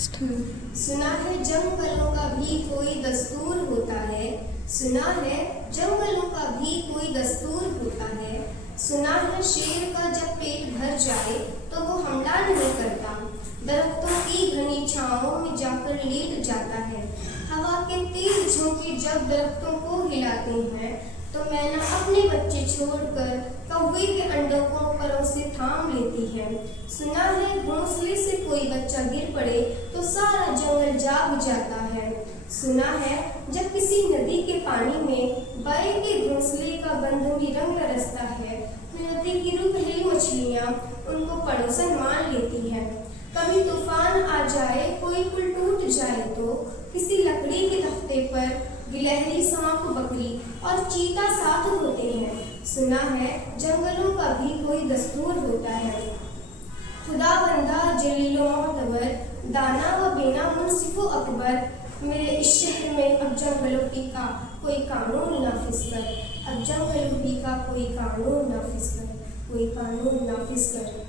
सुना है जंगलों का भी कोई दस्तूर होता है, सुना है जंगलों का भी कोई दस्तूर होता है। सुना है शेर का जब पेट भर जाए तो वो हमला नहीं करता, दरख्तों की घनी छांवों में जाकर लेट जाता है। हवा के तेज झोंके जब दरख्तों को हिलाते हैं तो मैना अपने बच्चे छोड़कर कौवे के अंडों को परों से थाम लेती है। सुना है घोंसले से कोई बच्चा गिर पड़े तो सारा जंगल जाग जाता है। सुना है जब किसी नदी के पानी में बाई के घोंसले का बंधुई रंग रचता है तो नदी की रुक रही मछलियां उनको पड़ोसन मान लेती हैं। कभी तूफान आ जाए, कोई पुल टूट जाए तो किसी लकड़ी के तख्ते पर गिलहरी, सांप, बकरी और चीता साथ होते हैं। सुना है जंगलों का भी कोई दस्तूर होता है। खुदाबंदा जलीलो मोतबर, दाना व बेना मुंसिफो अकबर, मेरे इस शहर में अब जंगलों की का कोई कानून नाफिज कर, अब जंगलों की का कोई कानून नाफिज कर, कोई कानून नाफिज कर।